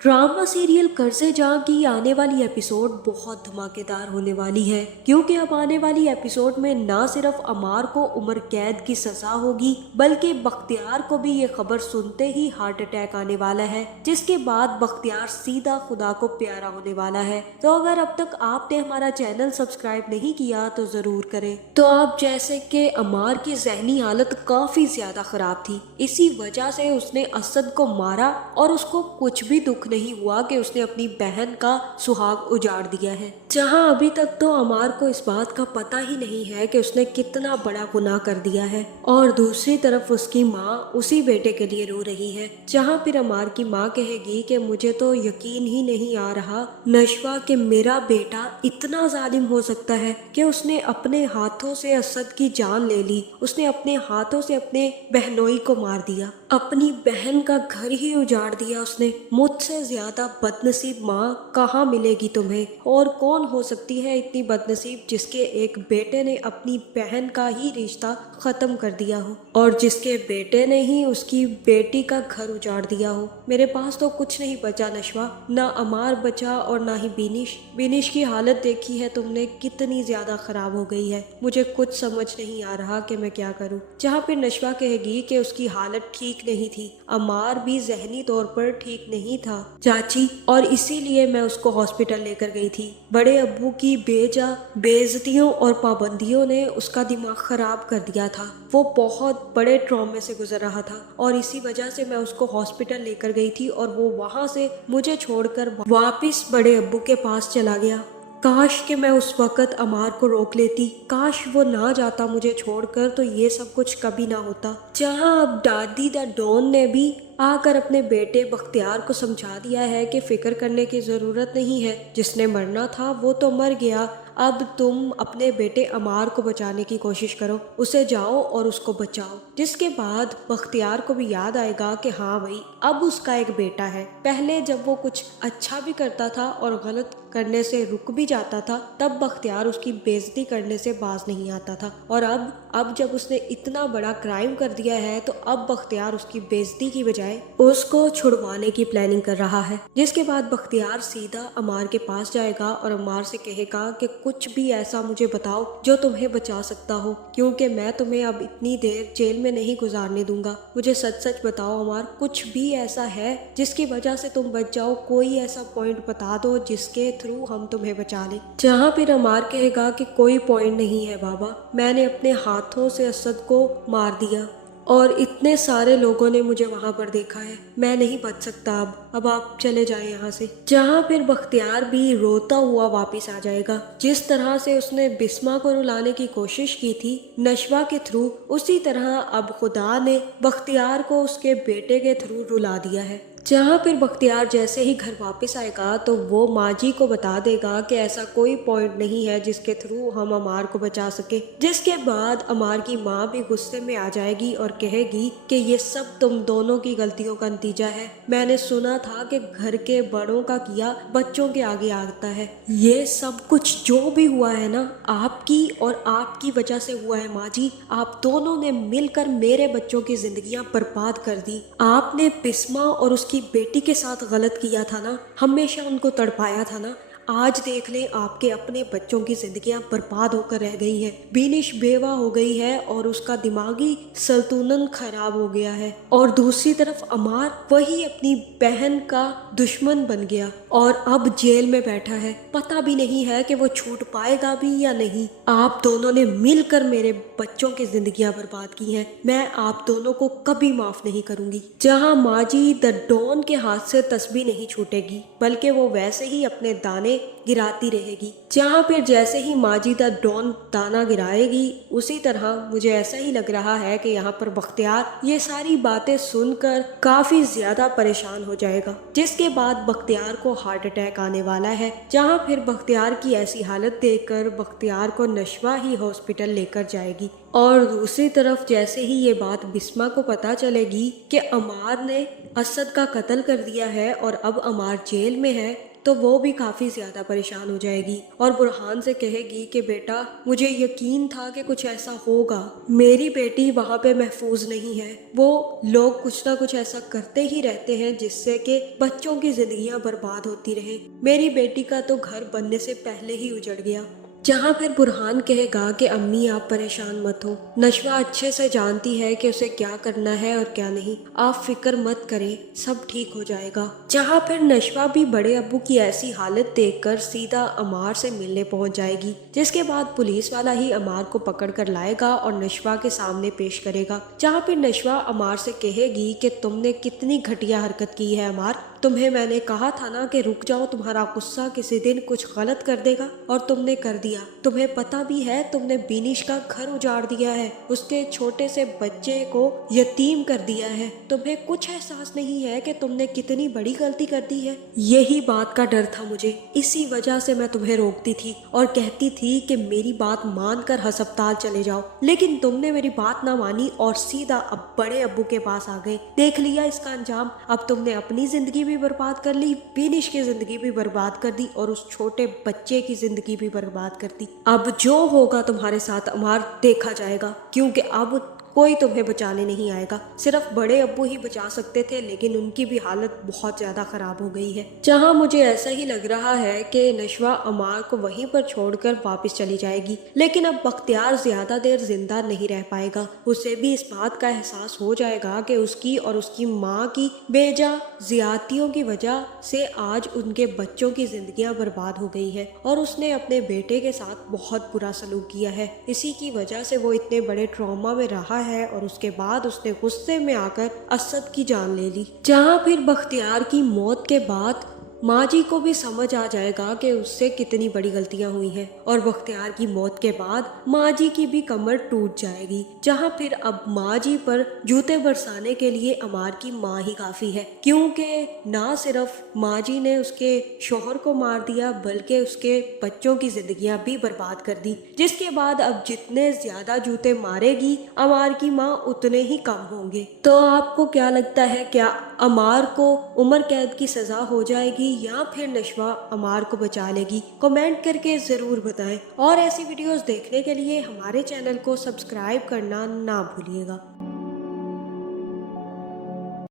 Drama serial कर्ज़े जहाँ की आने वाली एपिसोड बहुत धमाकेदार होने वाली है, क्योंकि अब आने वाली एपिसोड में ना सिर्फ अमार को उम्र कैद की सजा होगी, बल्कि बख्तियार को भी ये खबर सुनते ही हार्ट अटैक आने वाला है, जिसके बाद बख्तियार सीधा खुदा को प्यारा होने वाला है। तो अगर अब तक आपने हमारा चैनल सब्सक्राइब नहीं किया तो जरूर करें। तो अब जैसे कि अमार की जहनी हालत काफी ज्यादा खराब थी, इसी वजह से उसने असद को मारा और उसको कुछ भी दुख नहीं हुआ कि उसने अपनी बहन का सुहाग उजाड़ दिया है। जहां अभी तक तो अमार को इस बात का पता ही नहीं है कि उसने कितना बड़ा गुनाह कर दिया है, और दूसरी तरफ उसकी माँ उसी बेटे के लिए रो रही है। जहां फिर अमार की माँ कहेगी कि मुझे तो यकीन ही नहीं आ रहा नशवा कि मेरा बेटा इतना जालिम हो सकता है कि उसने अपने हाथों से असद की जान ले ली, उसने अपने हाथों से अपने बहनोई को मार दिया, अपनी बहन का घर ही उजाड़ दिया उसने। मुझसे ज्यादा बदनसीब माँ कहाँ मिलेगी तुम्हें, और कौन हो सकती है इतनी बदनसीब जिसके एक बेटे ने अपनी बहन का ही रिश्ता खत्म कर दिया हो, और जिसके बेटे ने ही उसकी बेटी का घर उजाड़ दिया हो। मेरे पास तो कुछ नहीं बचा नशवा, ना अमार बचा और ना ही बिनिश की हालत देखी है तुमने, कितनी ज्यादा खराब हो गई है। मुझे कुछ समझ नहीं आ रहा कि मैं क्या करूं। जहाँ फिर नशवा कहेगी कि उसकी हालत ठीक नहीं थी, अमार भी जहनी तौर पर ठीक नहीं था चाची, और इसीलिए मैं उसको हॉस्पिटल लेकर गई थी। बड़े अब्बू की बेजा बेइज्जतियों और पाबंदियों ने उसका दिमाग खराब कर दिया था। वो बहुत बड़े ट्रॉमे से गुजर रहा था, और इसी वजह से मैं उसको हॉस्पिटल लेकर गई थी, और वो वहां से मुझे छोड़कर वापस बड़े अब्बू के पास चला गया। काश कि मैं उस वक़्त अमार को रोक लेती, काश वो ना जाता मुझे छोड़कर, तो ये सब कुछ कभी ना होता। जहां अब दादी दा डॉन ने भी आकर अपने बेटे बख्तियार को समझा दिया है कि फिक्र करने की ज़रूरत नहीं है, जिसने मरना था वो तो मर गया, अब तुम अपने बेटे अमार को बचाने की कोशिश करो, उसे जाओ और उसको बचाओ। जिसके बाद बख्तियार को भी याद आएगा कि हाँ भाई, अब उसका एक बेटा है। पहले जब वो कुछ अच्छा भी करता था और गलत करने से रुक भी जाता था, तब बख्तियार उसकी बेइज्जती करने से बाज नहीं आता था, और अब जब उसने इतना बड़ा क्राइम कर दिया है, तो अब बख्तियार उसकी बेइज्जती की बजाय उसको छुड़वाने की प्लानिंग कर रहा है। जिसके बाद बख्तियार सीधा अमार के पास जाएगा और अमार से कहेगा कि कुछ भी ऐसा मुझे बताओ जो तुम्हें बचा सकता हो, क्योंकि मैं तुम्हें अब इतनी देर जेल में नहीं गुजारने दूंगा। मुझे सच सच बताओ अमार, कुछ भी ऐसा है जिसकी वजह से तुम बच जाओ, कोई ऐसा पॉइंट बता दो जिसके थ्रू हम तुम्हें बचा लें। जहाँ फिर अमार कहेगा कि कोई पॉइंट नहीं है बाबा, मैंने अपने हाथों से असद को मार दिया और इतने सारे लोगों ने मुझे वहां पर देखा है, मैं नहीं बच सकता अब आप चले जाएं यहाँ से। जहाँ फिर बख्तियार भी रोता हुआ वापस आ जाएगा। जिस तरह से उसने बिस्मा को रुलाने की कोशिश की थी नशवा के थ्रू, उसी तरह अब खुदा ने बख्तियार को उसके बेटे के थ्रू रुला दिया है। जहाँ फिर बख्तियार जैसे ही घर वापस आएगा तो वो माजी को बता देगा कि ऐसा कोई पॉइंट नहीं है जिसके थ्रू हम अमार को बचा सके। जिसके बाद अमार की माँ भी गुस्से में आ जाएगी और कहेगी कि ये सब तुम दोनों की गलतियों का नतीजा है। मैंने सुना था कि घर के बड़ों का किया बच्चों के आगे आता है। ये सब कुछ जो भी हुआ है ना, आपकी और आपकी वजह से हुआ है माँ जी। आप दोनों ने मिलकर मेरे बच्चों की जिंदगियां बर्बाद कर दी। आपने बिस्मा और उसकी बेटी के साथ गलत किया था ना, हमेशा उनको तड़पाया था ना। आज देख लें, आपके अपने बच्चों की जिंदगियां बर्बाद होकर रह गई हैं। बिनिश बेवा हो गई है और उसका दिमागी संतुलन खराब हो गया है, और दूसरी तरफ अमार वही अपनी बहन का दुश्मन बन गया और अब जेल में बैठा है। पता भी नहीं है कि वो छूट पाएगा भी या नहीं। आप दोनों ने मिलकर मेरे बच्चों की जिंदगियां बर्बाद की हैं। मैं आप दोनों को कभी माफ नहीं करूंगी। जहां माजी द डॉन के हाथ से तस्बीह नहीं छूटेगी, बल्कि वो वैसे ही अपने दाने गिराती रहेगी। जहाँ फिर जैसे ही माजी द डॉन दाना गिराएगी, उसी तरह मुझे ऐसा ही लग रहा है कि यहाँ पर बख्तियार ये सारी बातें सुनकर काफी ज्यादा परेशान हो जाएगा। जिसके बाद बख्तियार को हार्ट अटैक आने वाला है। जहाँ फिर बख्तियार की ऐसी हालत देखकर बख्तियार को नशवा ही हॉस्पिटल लेकर जाएगी, और दूसरी तरफ जैसे ही ये बात बिस्मा को पता चलेगी कि अमार ने असद का कत्ल कर दिया है और अब अमार जेल में है, तो वो भी काफी ज्यादा परेशान हो जाएगी और बुरहान से कहेगी कि बेटा मुझे यकीन था कि कुछ ऐसा होगा, मेरी बेटी वहाँ पे महफूज नहीं है। वो लोग कुछ ना कुछ ऐसा करते ही रहते हैं जिससे कि बच्चों की जिंदगियां बर्बाद होती रहे। मेरी बेटी का तो घर बनने से पहले ही उजड़ गया। जहाँ फिर बुरहान कहेगा कि अम्मी आप परेशान मत हो, नशवा अच्छे से जानती है कि उसे क्या करना है और क्या नहीं, आप फिक्र मत करें, सब ठीक हो जाएगा। जहाँ फिर नशवा भी बड़े अब्बू की ऐसी हालत देखकर सीधा अमार से मिलने पहुंच जाएगी, जिसके बाद पुलिस वाला ही अमार को पकड़ कर लाएगा और नशवा के सामने पेश करेगा। जहाँ फिर नशवा अमार से कहेगी कि तुमने कितनी घटिया हरकत की है अमार, तुम्हें मैंने कहा था ना कि रुक जाओ, तुम्हारा गुस्सा किसी दिन कुछ गलत कर देगा और तुमने कर दिया। तुम्हें पता भी है तुमने बिनिश का घर उजाड़ दिया है, उसके छोटे से बच्चे को यतीम कर दिया है। तुम्हें कुछ एहसास नहीं है कि तुमने कितनी बड़ी गलती कर दी है। यही बात का डर था मुझे, इसी वजह से मैं तुम्हें रोकती थी और कहती थी कि मेरी बात मानकर हस्पताल चले जाओ, लेकिन तुमने मेरी बात ना मानी और सीधा अब बड़े अब्बू के पास आ गए। देख लिया इसका अंजाम, अब तुमने अपनी जिंदगी भी बर्बाद कर ली, बिनिश की जिंदगी भी बर्बाद कर दी और उस छोटे बच्चे की जिंदगी भी बर्बाद कर दी। अब जो होगा तुम्हारे साथ अमार देखा जाएगा, क्योंकि अब कोई तुम्हें बचाने नहीं आएगा। सिर्फ बड़े अब्बू ही बचा सकते थे, लेकिन उनकी भी हालत बहुत ज्यादा खराब हो गई है। जहां मुझे ऐसा ही लग रहा है कि नशवा अमार को वहीं पर छोड़कर वापस चली जाएगी, लेकिन अब बख्तियार ज्यादा देर जिंदा नहीं रह पाएगा। उसे भी इस बात का एहसास हो जाएगा कि उसकी और उसकी माँ की बेजा ज्यादतियों की वजह से आज उनके बच्चों की जिंदगियां बर्बाद हो गई है और उसने अपने बेटे के साथ बहुत बुरा सलूक किया है। इसी की वजह से वो इतने बड़े ट्रॉमा में रहा है और उसके बाद उसने गुस्से में आकर असद की जान ले ली। जहां फिर बख्तियार की मौत के बाद माँ जी को भी समझ आ जाएगा कि उससे कितनी बड़ी गलतियां हुई हैं और बख्तियार की मौत के बाद माँ जी की भी कमर टूट जाएगी। जहाँ फिर अब माँ जी पर जूते बरसाने के लिए अमार की माँ ही काफी है, क्योंकि ना सिर्फ माँ जी ने उसके शोहर को मार दिया बल्कि उसके बच्चों की जिंदगियां भी बर्बाद कर दी। जिसके बाद अब जितने ज्यादा जूते मारेगी अमार की माँ उतने ही कम होंगे। तो आपको क्या लगता है, क्या अमार को उम्र कैद की सजा हो जाएगी या फिर नशवा अमार को बचा लेगी? कमेंट करके जरूर बताएं और ऐसी वीडियोस देखने के लिए हमारे चैनल को सब्सक्राइब करना ना भूलिएगा।